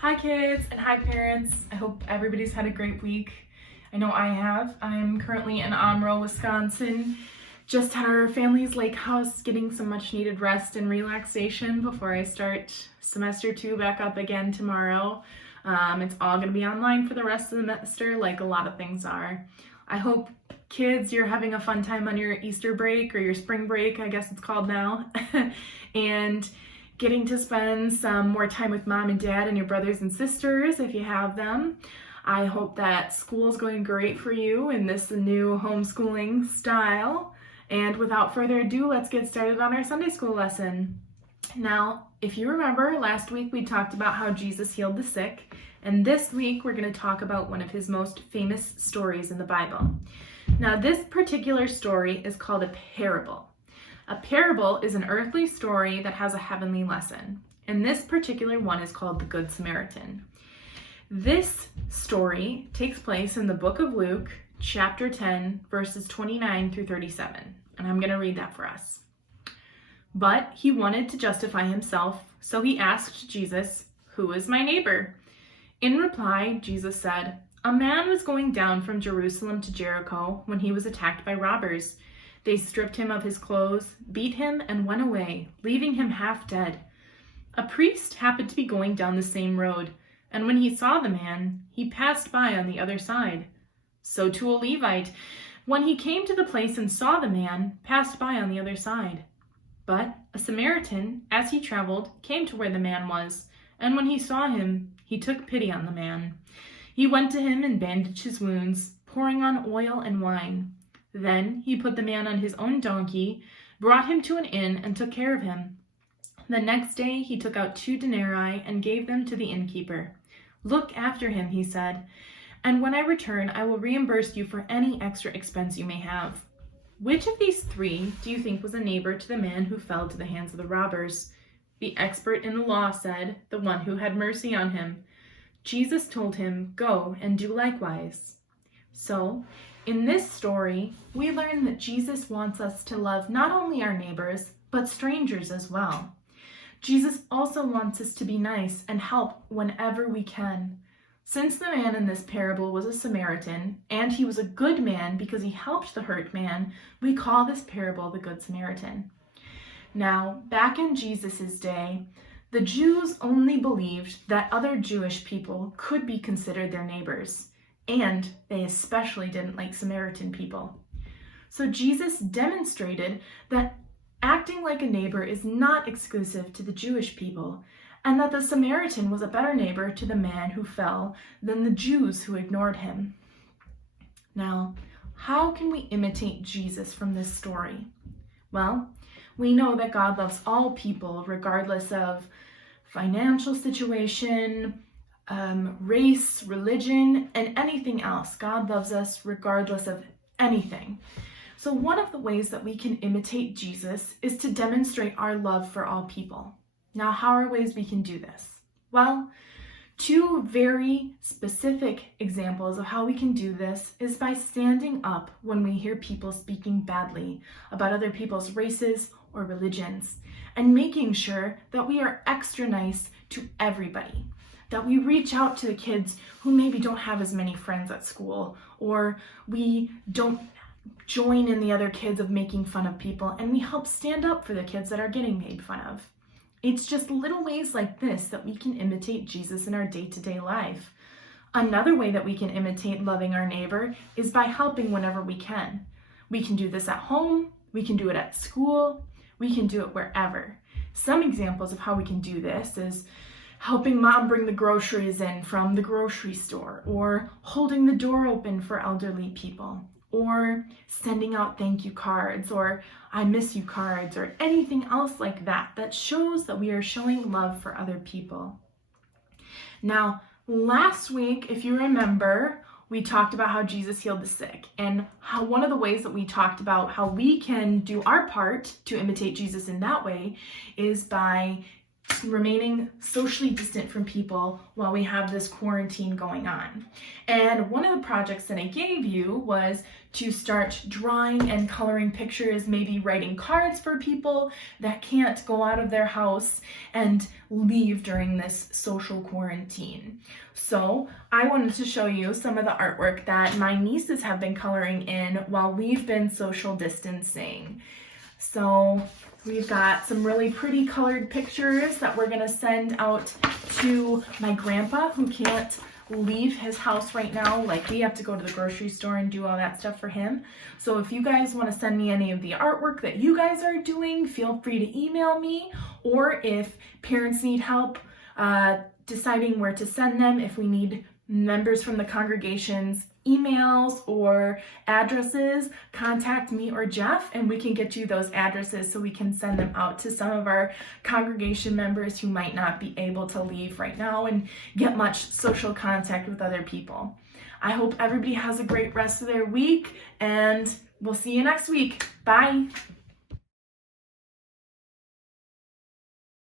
Hi kids and hi parents. I hope everybody's had a great week. I know I have. I'm currently in Omro, Wisconsin. Just at our family's lake house getting some much needed rest and relaxation before I start semester 2 back up again tomorrow. It's all going to be online for the rest of the semester like a lot of things are. I hope kids, you're having a fun time on your Easter break or your spring break, I guess it's called now. And getting to spend some more time with mom and dad and your brothers and sisters if you have them. I hope that school's going great for you in this new homeschooling style. And without further ado, let's get started on our Sunday school lesson. Now, if you remember, last week we talked about how Jesus healed the sick, and this week we're going to talk about one of his most famous stories in the Bible. Now, this particular story is called a parable. A parable is an earthly story that has a heavenly lesson, and this particular one is called the Good Samaritan. This story takes place in the book of Luke, chapter 10, verses 29 through 37, and I'm going to read that for us. But he wanted to justify himself, so he asked Jesus, "Who is my neighbor?" In reply, Jesus said, "A man was going down from Jerusalem to Jericho when he was attacked by robbers. They stripped him of his clothes, beat him, and went away, leaving him half dead. A priest happened to be going down the same road, and when he saw the man, he passed by on the other side. So too a Levite, when he came to the place and saw the man, passed by on the other side. But a Samaritan, as he traveled, came to where the man was, and when he saw him, he took pity on the man. He went to him and bandaged his wounds, pouring on oil and wine. Then he put the man on his own donkey, brought him to an inn, and took care of him. The next day he took out 2 denarii and gave them to the innkeeper. 'Look after him,' he said, 'and when I return I will reimburse you for any extra expense you may have.' Which of these 3 do you think was a neighbor to the man who fell to the hands of the robbers?" The expert in the law said, "The one who had mercy on him." Jesus told him, "Go and do likewise." So, in this story, we learn that Jesus wants us to love not only our neighbors, but strangers as well. Jesus also wants us to be nice and help whenever we can. Since the man in this parable was a Samaritan, and he was a good man because he helped the hurt man, we call this parable the Good Samaritan. Now, back in Jesus' day, the Jews only believed that other Jewish people could be considered their neighbors. And they especially didn't like Samaritan people. So Jesus demonstrated that acting like a neighbor is not exclusive to the Jewish people, and that the Samaritan was a better neighbor to the man who fell than the Jews who ignored him. Now, how can we imitate Jesus from this story? Well, we know that God loves all people regardless of financial situation, race, religion, and anything else. God loves us regardless of anything. So one of the ways that we can imitate Jesus is to demonstrate our love for all people. Now, how are ways we can do this? Well, 2 very specific examples of how we can do this is by standing up when we hear people speaking badly about other people's races or religions, and making sure that we are extra nice to everybody. That we reach out to the kids who maybe don't have as many friends at school, or we don't join in the other kids of making fun of people, and we help stand up for the kids that are getting made fun of. It's just little ways like this that we can imitate Jesus in our day-to-day life. Another way that we can imitate loving our neighbor is by helping whenever we can. We can do this at home, we can do it at school, we can do it wherever. Some examples of how we can do this is helping mom bring the groceries in from the grocery store, or holding the door open for elderly people, or sending out thank you cards, or I miss you cards, or anything else like that that shows that we are showing love for other people. Now, last week, if you remember, we talked about how Jesus healed the sick, and how one of the ways that we talked about how we can do our part to imitate Jesus in that way is by remaining socially distant from people while we have this quarantine going on. And one of the projects that I gave you was to start drawing and coloring pictures, maybe writing cards for people that can't go out of their house and leave during this social quarantine. So I wanted to show you some of the artwork that my nieces have been coloring in while we've been social distancing. So we've got some really pretty colored pictures that we're gonna send out to my grandpa, who can't leave his house right now. Like, we have to go to the grocery store and do all that stuff for him. So if you guys want to send me any of the artwork that you guys are doing, feel free to email me. Or if parents need help deciding where to send them, if we need members from the congregation's emails or addresses, contact me or Jeff, and we can get you those addresses so we can send them out to some of our congregation members who might not be able to leave right now and get much social contact with other people. I hope everybody has a great rest of their week, and we'll see you next week. Bye.